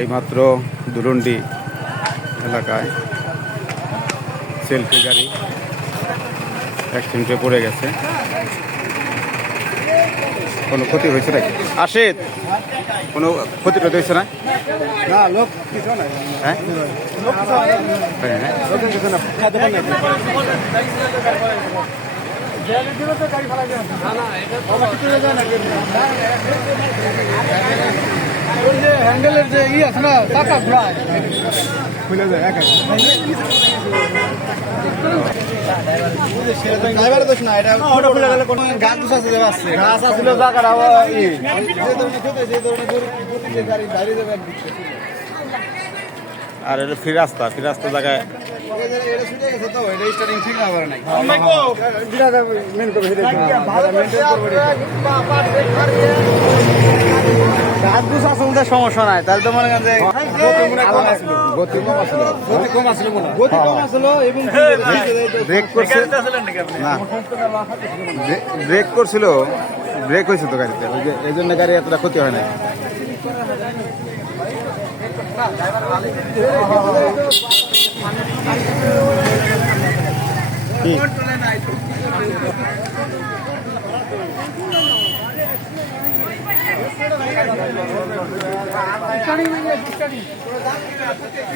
এইমাত্র দুলুন্ডি এলাকায় সেলফি গাড়ি অ্যাক্সিডেন্টে পড়ে গেছে। কোনো ক্ষতি হয়েছে নাকি? আশিত, কোনো ক্ষতি টতি হয়েছে না? লোক কিছু নাই। হ্যাঁ হ্যান্ডেলের যে ই আছে না টাকা ঘোড়ায় খুলে যায় একা। ড্রাইভারের দোষ না, এটা অটো খুলে গেলে কোনো গাছ দুষ আছে, গাছ আসছিল জায়গাটা আর এটা ফ্রি রাস্তা জায়গায় সমস্যা নাই, তাহলে তো মনে করেন যে গতি কম আসছিল এবং ব্রেক করছে না, ব্রেক করছিল, ব্রেক হয়েছে তো গাড়িতে, ওই যে এই জন্য গাড়ি এতটা ক্ষতি হয় না।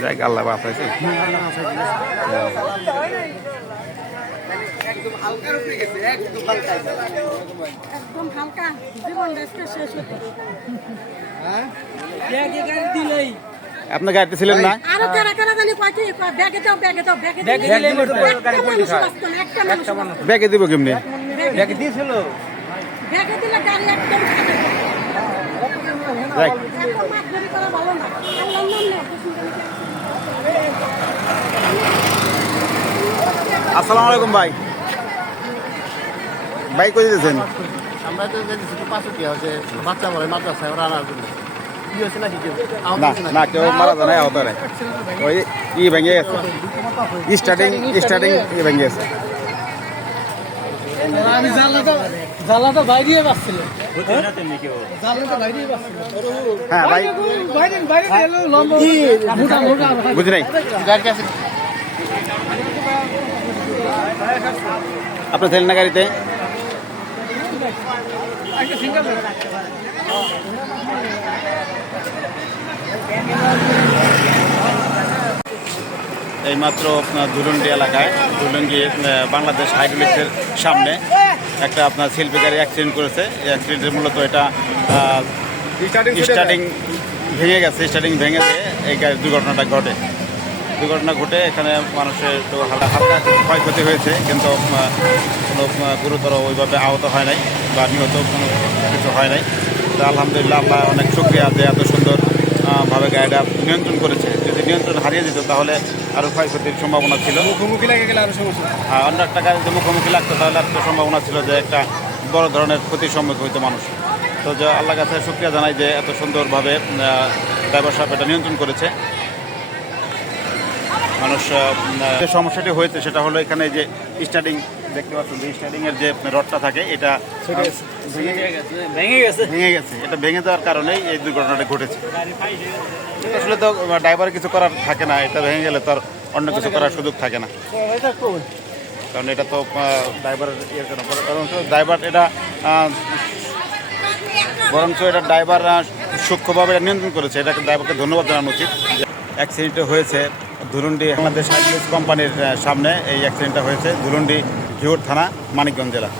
জায়গা আল্লাহ বাপ আছে। একদম হালকা জীবন শেষ হতো। আপনার গাড়িতে ছিলেন না? আরো কারা কারা জানি কয়টি ব্যাগে দাও ব্যাগে দিব কেমনি? ব্যাগে দিয়েছিল, ব্যাগে দিলে গাড়ি একদম খাবে। যাক, এখন মাতবরি করা ভালো না, আল্লাহর নাম নেও। আসসালামু আলাইকুম ভাই। ভাই কই দিতেছেন? আমরা তো যেতেছি তো 500 টাকা হচ্ছে বাচ্চা বলে মাদ্রাসায় ওরা আনার জন্য। কি হচ্ছে নাকি কেউ না না, কেউ মারা যায় না, আহত নাই। ওই ই ভেঙে গেছে, স্টার্টিং ভেঙে গেছে। আমি জানলাটা বাইরে বাসছিল, জানলাটা বাইরে বাসছিল। হ্যাঁ ভাই, বাইরে এলো লম্বা মোটা বুঝি নাই। আপনার ছিলেন না গাড়িতে? এইমাত্র আপনার দুলুন্ডি এলাকায়, দুলুন্ডি বাংলাদেশ হাইড্রোলিক্সের সামনে একটা আপনার সেলফি গাড়ি অ্যাক্সিডেন্ট করেছে। এই অ্যাক্সিডেন্টের মূলত এটা স্টার্টিং ভেঙে গেছে। স্টার্টিং ভেঙে দিয়ে এই গাড়ির দুর্ঘটনা ঘটে এখানে মানুষের একটু হালকা ক্ষয়ক্ষতি হয়েছে, কিন্তু কোনো গুরুতর ওইভাবে আহত হয় নাই বা নিহত কোনো কিছু হয় নাই। তো আলহামদুলিল্লাহ, আল্লাহ অনেক শুকরিয়া যে এত সুন্দরভাবে গাড়িটা নিয়ন্ত্রণ করেছে। যদি নিয়ন্ত্রণ হারিয়ে দিত তাহলে আরও ক্ষয়ক্ষতির সম্ভাবনা ছিল, মুখোমুখি লেগে গেলে আরো সমস্যা। আর অন্য একটা গাড়ি যদি মুখোমুখি লাগতো তাহলে আর সম্ভাবনা ছিল যে একটা বড় ধরনের ক্ষতির সম্মুখীন হইতো মানুষ। তো যে আল্লাহর কাছে শুকরিয়া জানাই যে এত সুন্দরভাবে ড্রাইভার সাহেব এটা নিয়ন্ত্রণ করেছে। মানুষ যে সমস্যাটি হয়েছে সেটা হলো এখানে যে স্টার্টিং দেখতে পাচ্ছেন, যে স্টার্টিংয়ের যে রডটা থাকে এটা ভেঙে গেছে। এটা ভেঙে যাওয়ার কারণেই এই দুর্ঘটনাটা ঘটেছে। আসলে তো ড্রাইভার কিছু করার থাকে না, এটা ভেঙে গেলে তার অন্য কিছু করার সুযোগ থাকে না, কারণ এটা তো ড্রাইভারের ইয়ের জন্য। বরঞ্চ এটা ড্রাইভার সূক্ষ্মভাবে নিয়ন্ত্রণ করেছে, এটাকে ড্রাইভারকে ধন্যবাদ জানানো উচিত। অ্যাক্সিডেন্টটা হয়েছে দুলুন্ডি বাংলাদেশ হাইড্রোলিক্স কোম্পানির সামনে। এই অ্যাক্সিডেন্টটা হয়েছে দুলুন্ডি ঘিওর থানা, মানিকগঞ্জ জেলা।